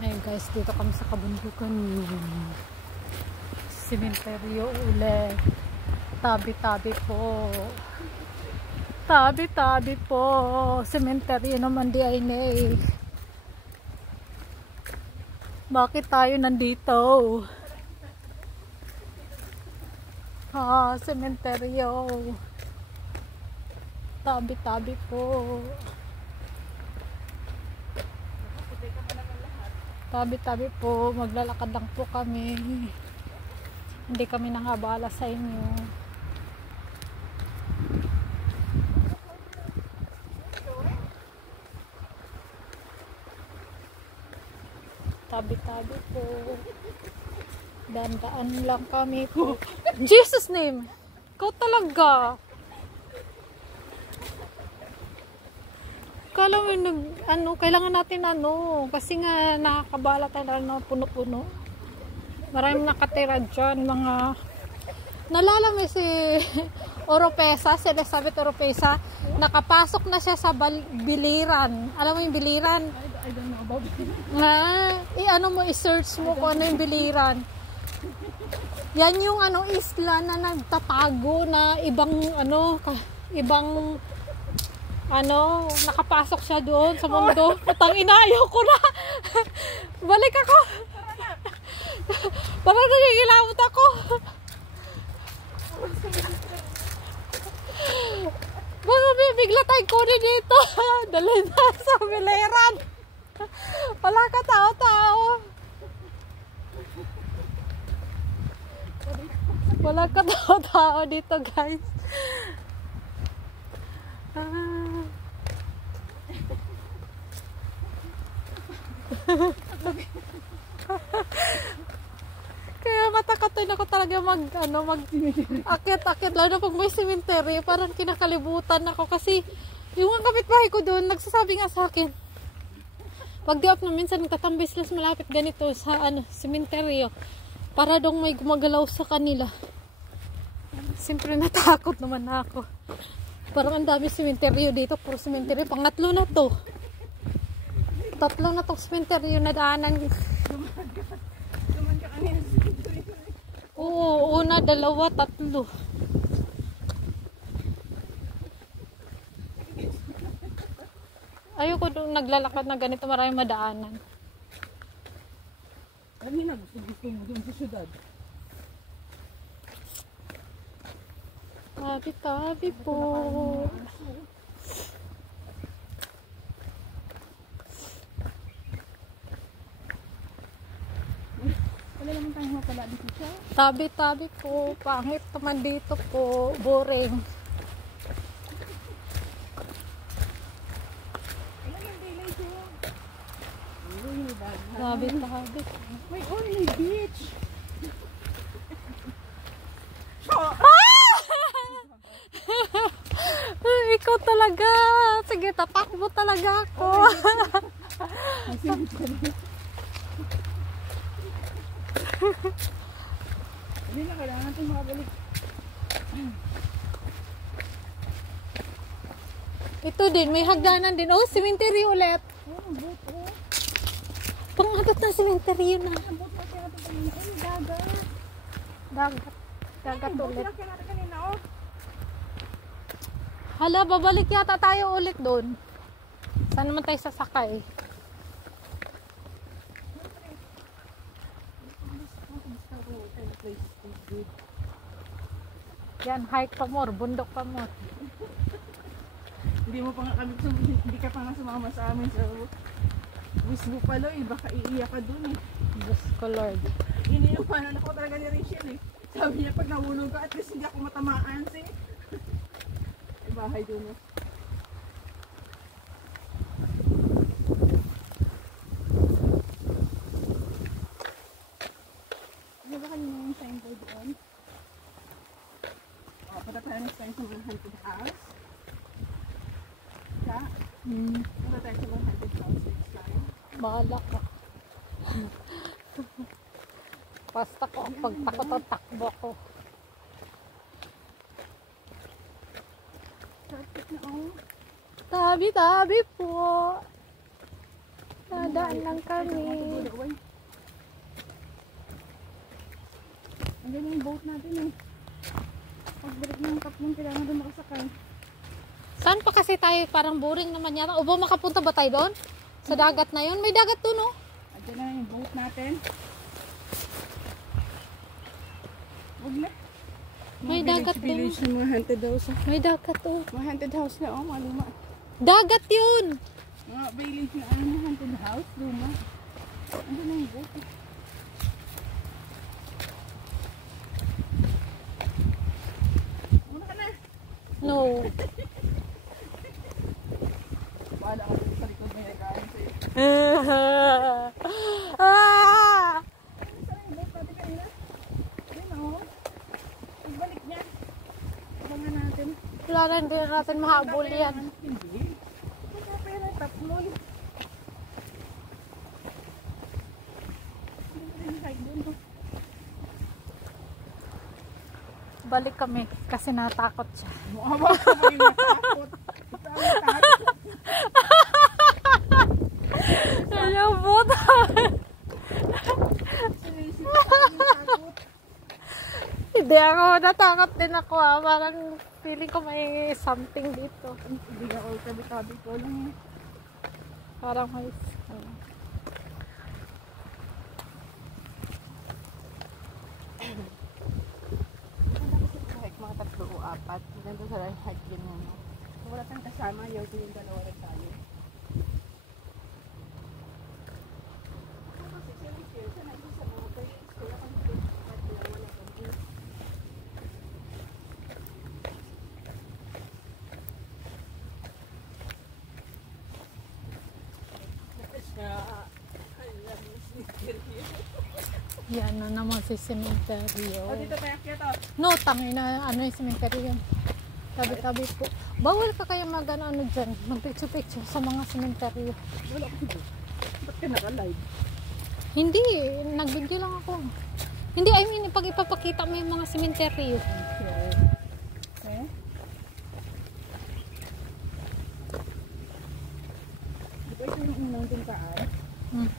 Ayun guys, dito kami sa kabundukan. Sementeryo ulit. Tabi-tabi po. Tabi-tabi po. Sementeryo naman di ay nay. Bakit tayo nandito? Sementeryo. Tabi-tabi po. Tabi-tabi po, maglalakad lang po kami. Hindi kami nangabala sa inyo. Tabi-tabi po. Dandaan lang kami po. Jesus name! Ikaw talaga! Kala mo kailangan natin kasi nga nakakabala tayo na puno-puno. Maraming nakatira dyan, mga nalala mo si Oropesa, si Elizabeth Oropesa, nakapasok na siya sa biliran. Alam mo yung biliran? I don't know about it. I-search mo kung ano yung biliran. Yan yung isla na nagtatago na ibang nakapasok siya doon sa mundo. Patang inayaw ko na. Balik ako. Parang nagigilawot ako. Baka bigla tayong kunin dito. Dalhin na sa biliran. Wala ka tao-tao. Wala ka tao-tao dito guys. Kaya matakatoy na ko talaga akit-akit lalo na pag may cemetery, parang kinakalibutan ako kasi yung kapitbahay ko doon nagsasabi nga sa akin pag di up na minsan nagtatambay sila malapit ganito sa cemetery para dong may gumagalaw sa kanila. Siyempre natakot naman ako. Parang ang dami cemetery dito, puro cemetery. Pangatlo na to. Tatlo na tong cemetery na daanan. Oo, una, dalawa, tatlo. Ayoko nung naglalakad na ganito, maraming madaanan. Kanina gusto mo dun sa syudad. Tabi-tabi po. Wala naman tayong mapala dito siya. Tabi-tabi po. Pangit naman dito po. Boring. Tabi-tabi. May only beach. Ikaw talaga. Sige, tatakbo talaga ako. Hindi na kailangan natin makabalik. Ito din, may hagdanan din. Oh, cemetery ulit. Pangagat na cemetery na. Dagat ulit. Hala, babalik yata tayo ulit doon. Saan naman tayo sasakay? Yan, hike pa more, bundok pa more. Hindi ka pa nga sumama sa amin sa Wish Buffalo baka iiyak ka dun Diyos ko Lord. Iniiwanan ako talaga ni Rachel Sabi niya pag nahulog ka at least hindi ako matamaan bahay dun Ano ba kanina yung signboard doon? Punta tayo next time sa mga haunted house. Punta tayo sa mga haunted house next time. Bahala ka. Basta ko ang pagtakot at takbo ko. Tabi-tabi po. Nadaan lang kami. away. Ang ganyan yung boat natin eh. Pagbalik ng tatlong kailangan doon makasakay. Saan pa kasi tayo? Parang boring naman yata. O ba makapunta ba tayo doon? Sa dagat na yun? May dagat doon, oh. Andiyan na yung boat natin. Huwag na. May dagat doon. Village ng mga haunted house. May dagat, oh. Mga haunted house na, oh, mga luma. Dagat yun! Mga village na ano, mga haunted house, luma. Andiyan na yung boat eh. Muna ka na. No. Wala ka sa likod may nagkain sa'yo. Ah! Saan yung boat natin kanina? Ayun oh. Pagbalik niya. Abangan natin. Wala na, hindi na natin mahabol yan. Hindi. Kaya pera taplon. Balik kami kasi natakot siya. Mukha ka mo yung natakot. Ito ang natakot. Ayaw po. Sinisip ka ang natakot. Hindi ako, natakot din ako ah. Parang feeling ko may something dito. Hindi ako tabi-tabi ko lang. Parang may... Kahit mga 3 o 4. Nandun sa hike din mo. Kung wala tayong kasama, yaw ko yung dalawa lang tayo. Yan na naman si cementerio. O dito tayo kaya to. No, tangin na ano yung cementerio. Tabi-tabi po. Bawal ka kaya mag-ano dyan. Mag-picture-picture sa mga cementerio. Wala ko dito. Ba't ka naka-live? Hindi, nagbigyo lang ako. Hindi, I mean, pag ipapakita mo yung mga cementerio. Okay. Okay. Di ba ito yung unang tintaan? Hmm.